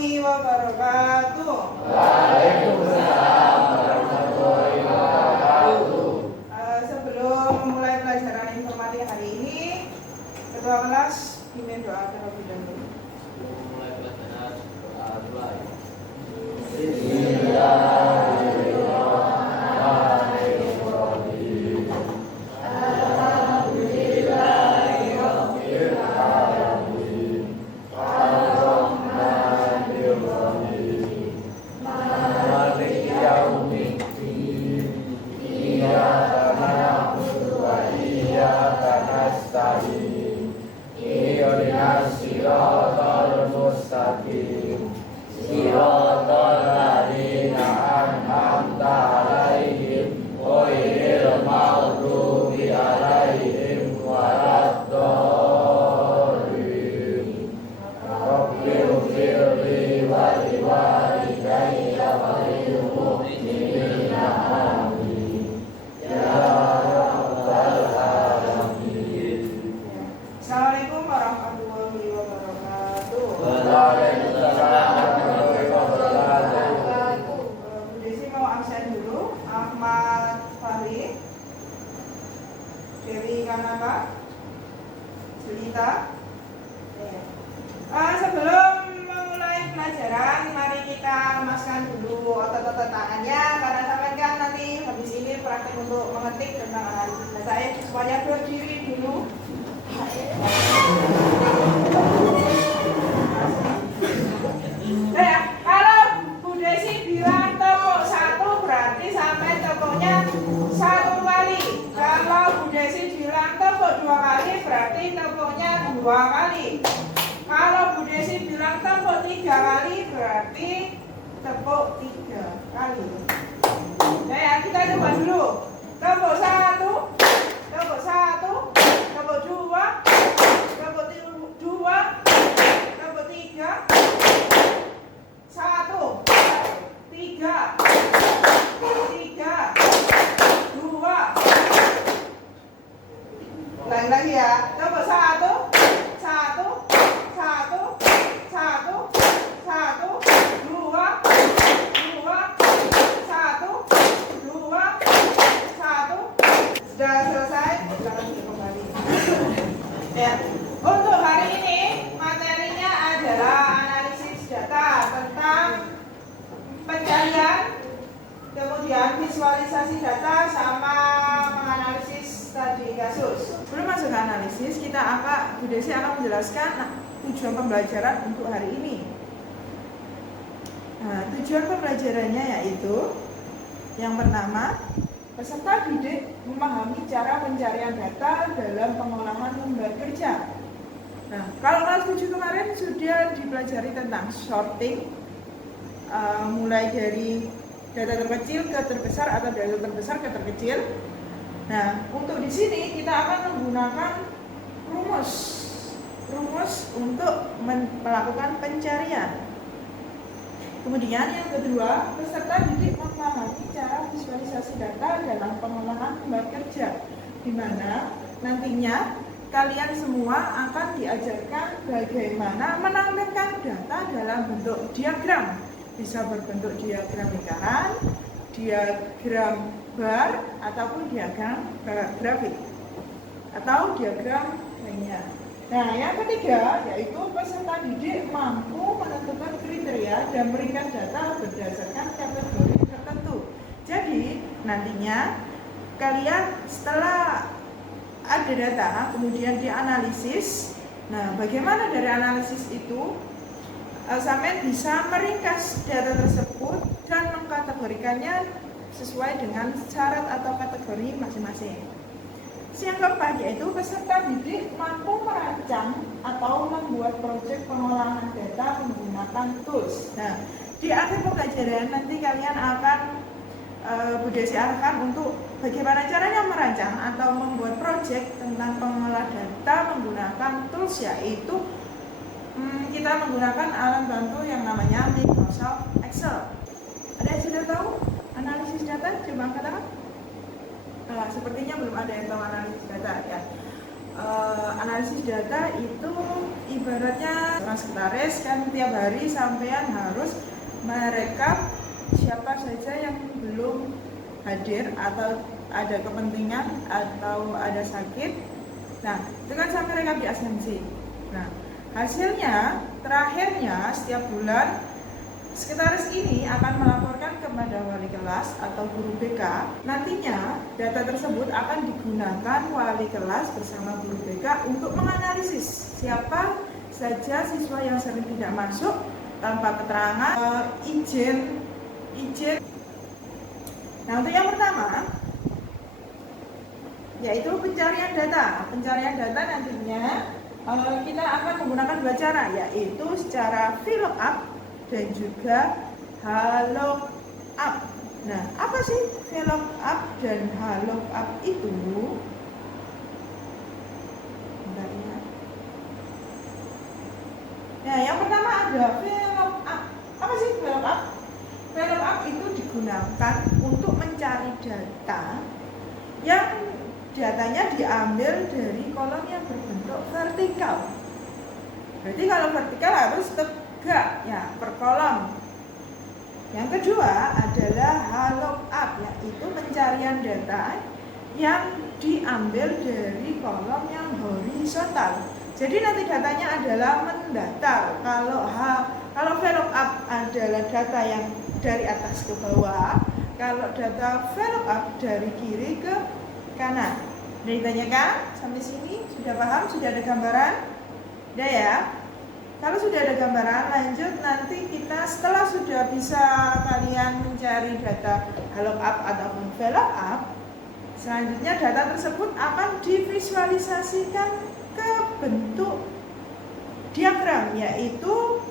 warahmatullahi wabarakatuh. Waalaikumsalam warahmatullahi wabarakatuh. Sebelum memulai pelajaran informatika hari ini, ketua kelas pimpin doa terlebih dahulu. Sebelum mulai pelajaran doa ya. Assalamualaikum warahmatullahi wabarakatuh. Bu Desi mau absen dulu. Ahmad Fahri, Dewi Kanaka, Jelita. Sebelum memulai pelajaran, mari kita lemaskan dulu otot-otot tangannya karena sampai kan nanti habis ini praktek untuk mengetik tentang analisis data. Supaya berdiri dulu. Kalau Bu Desi bilang tepuk 1 berarti sampai tepuknya 1 kali. Kalau Bu Desi bilang tepuk 2 kali berarti tepuknya 2 kali. Kalau Bu Desi bilang tepuk 3 kali berarti tepuk 3 kali. Kita coba dulu. Tepuk 1, tepuk 1, tepuk 2, tepuk 2, tepuk 3, 1, 3, 3, 2. Ulangi lagi ya. Tepuk 1, 1, 1, 1, 1, 2, 2, 1, 2, 1. Sudah selesai, silakan kembali. Ya. Untuk hari ini materinya adalah analisis data tentang pencarian, kemudian visualisasi data sama menganalisis studi kasus. Sebelum masuk ke analisis, Bu Desi akan menjelaskan tujuan pembelajaran untuk hari ini. Tujuan pembelajarannya yaitu yang pertama, peserta didik memahami cara pencarian data dalam pengolahan lembar kerja. Kalau kelas 7 kemarin sudah dipelajari tentang sorting, mulai dari data terkecil ke terbesar atau data terbesar ke terkecil. Untuk di sini kita akan menggunakan rumus untuk melakukan pencarian. Kemudian yang kedua, peserta didik memahami cara visualisasi data dalam pengolahan lembar kerja, di mana nantinya kalian semua akan diajarkan bagaimana menampilkan data dalam bentuk diagram. Bisa berbentuk diagram lingkaran, diagram bar, ataupun diagram grafik, atau diagram lainnya. Yang ketiga yaitu peserta didik mampu menentukan kriteria dan meringkas data berdasarkan kategori tertentu. Jadi nantinya kalian setelah ada data kemudian dianalisis. Bagaimana dari analisis itu sampai bisa meringkas data tersebut dan mengkategorikannya sesuai dengan syarat atau kategori masing-masing. Yang keempat yaitu peserta didik mampu merancang atau membuat proyek pengolahan data menggunakan tools. Di akhir pembelajaran nanti kalian akan Bu Desi arahkan untuk bagaimana caranya merancang atau membuat proyek tentang pengolah data menggunakan tools, yaitu kita menggunakan alat bantu yang namanya Microsoft Excel. Ada yang sudah tahu analisis data? Coba angkat tangan. Sepertinya belum ada yang tahu analisis data ya. Analisis data itu ibaratnya sekretaris kan tiap hari sampean harus merekap siapa saja yang belum hadir atau ada kepentingan atau ada sakit. Nah, itu kan sampai rekap di absensi. Nah, hasilnya terakhirnya setiap bulan sekretaris ini akan melaporkan kepada wali kelas atau guru BK. Nantinya data tersebut akan digunakan wali kelas bersama guru BK untuk menganalisis siapa saja siswa yang sering tidak masuk tanpa keterangan, izin. Nah, untuk yang pertama yaitu pencarian data. Pencarian data nantinya kita akan menggunakan dua cara, yaitu secara VLOOKUP dan juga HLOOKUP. Nah, apa sih VLOOKUP dan HLOOKUP itu? Bentar ya. Nah, yang pertama ada VLOOKUP. Apa sih VLOOKUP? VLOOKUP itu digunakan untuk mencari data yang datanya diambil dari kolom yang berbentuk vertikal. Berarti kalau vertikal harus tegak ya, per kolom. Yang kedua adalah HLOOKUP, yaitu pencarian data yang diambil dari kolom yang horizontal. Jadi nanti datanya adalah mendatar. Kalau VLOOKUP adalah data yang dari atas ke bawah, kalau data VLOOKUP dari kiri ke kanan. Udah ditanyakan sampai sini? Sudah paham? Sudah ada gambaran? Udah ya? Kalau sudah ada gambaran, lanjut nanti kita setelah sudah bisa kalian mencari data HLOOKUP ataupun VLOOKUP, selanjutnya data tersebut akan divisualisasikan ke bentuk diagram, yaitu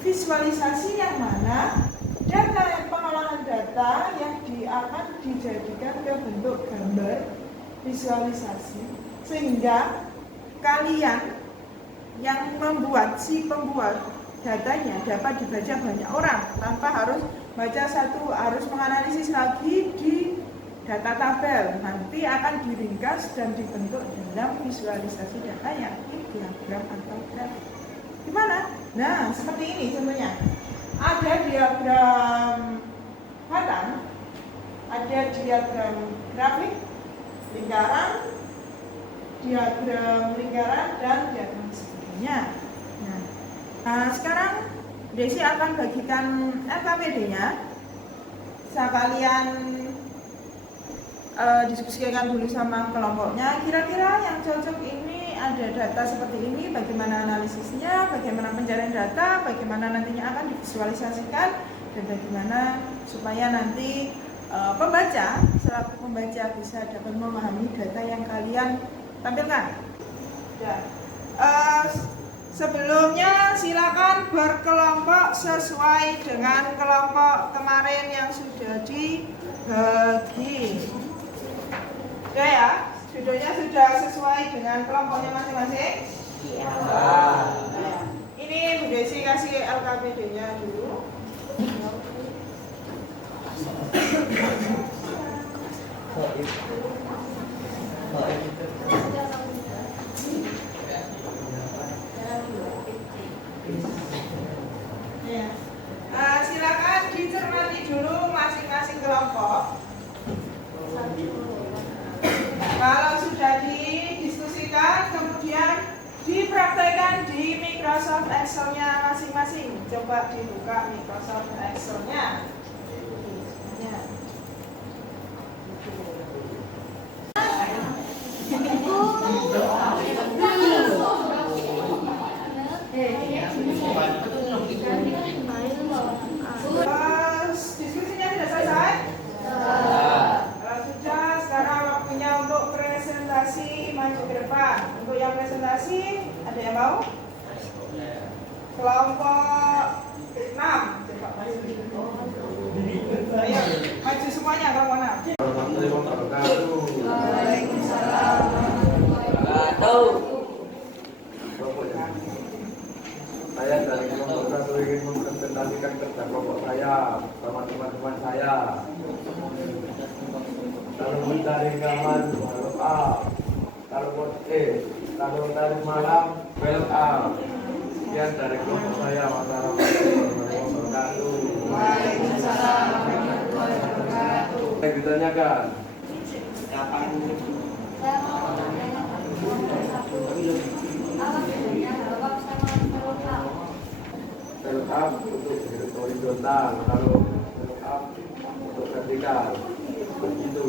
visualisasi yang mana data pengolahan data yang akan dijadikan ke bentuk gambar visualisasi, sehingga kalian yang membuat pembuat datanya dapat dibaca banyak orang tanpa harus baca satu, harus menganalisis lagi di data tabel. Nanti akan diringkas dan dibentuk dalam visualisasi data yakni diagram atau grafik. Gimana? Nah, seperti ini contohnya. Ada diagram batang, ada diagram grafik, lingkaran, diagram lingkaran, dan diagram sebagainya. Nah, sekarang Desi akan bagikan LKPD-nya. Bisa kalian diskusikan dulu sama kelompoknya. Kira-kira yang cocok ini ada data seperti ini, bagaimana analisisnya, bagaimana pencarian data, bagaimana nantinya akan divisualisasikan, dan bagaimana supaya nanti pembaca, selaku pembaca bisa dapat memahami data yang kalian tampilkan. Ya. Sebelumnya silakan berkelompok sesuai dengan kelompok kemarin yang sudah dibagi. Oke ya, judulnya sudah sesuai dengan kelompoknya masing-masing? Iya. Nah, ini Bu Desi kasih LKPD-nya dulu. Ya. Silakan dicermati dulu masing-masing kelompok. Kalau sudah didiskusikan, kemudian dipraktekkan di Microsoft Excel-nya masing-masing. Coba dibuka Microsoft Excel-nya. Ya. Diskusinya sudah selesai? Kalau sudah, sekarang waktunya untuk presentasi maju ke depan. Untuk yang presentasi, ada yang mau? Kelompok 6. Coba maju. Ayo, maju semuanya kelompok 6. Waalaikumsalam. Saya dari kelompok 1 ingin mempresentasikan kerja kelompok saya sama teman-teman saya. Kalau mencari gambar, HLOOKUP. Kalau tarik malam, VLOOKUP. Sekian dari kelompok saya. Wassalamualaikum warahmatullahi wabarakatuh. Waalaikumsalam warahmatullahi wabarakatuh. Yang ditanyakan. Belok up untuk horizontal, kalau belok up untuk vertikal. Begitu.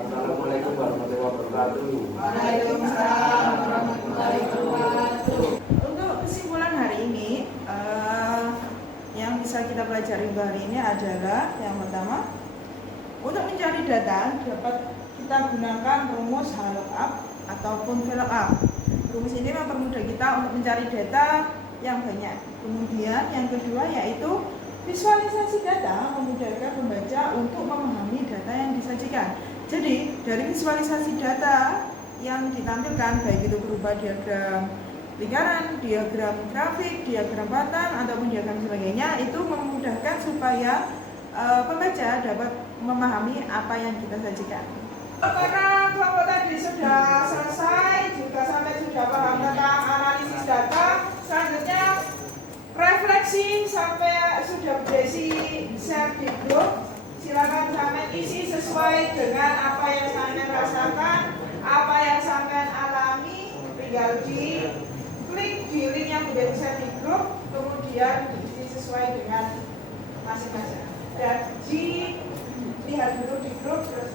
Assalamualaikum warahmatullahi wabarakatuh. Waalaikumsalam warahmatullahi wabarakatuh. Untuk kesimpulan hari ini, yang bisa kita pelajari hari ini adalah yang pertama, untuk mencari data dapat kita gunakan rumus lookup ataupun VLOOKUP. Rumus ini mempermudah kita untuk mencari data yang banyak. Kemudian yang kedua yaitu visualisasi data memudahkan pembaca untuk memahami data yang disajikan. Jadi dari visualisasi data yang ditampilkan, baik itu berupa diagram lingkaran, diagram grafik, diagram pattern ataupun diagram sebagainya, itu memudahkan supaya pembaca dapat memahami apa yang kita sajikan. Karena kelompok tadi sudah selesai, juga sampai sudah paham tentang analisis data, selanjutnya refleksi sampai sudah Desi share di grup. Silakan sampai isi sesuai dengan apa yang sampai rasakan, apa yang sampai alami, tinggal di klik di link yang sudah share di grup, kemudian diisi sesuai dengan masing-masing. Dan dilihat dulu di grup terus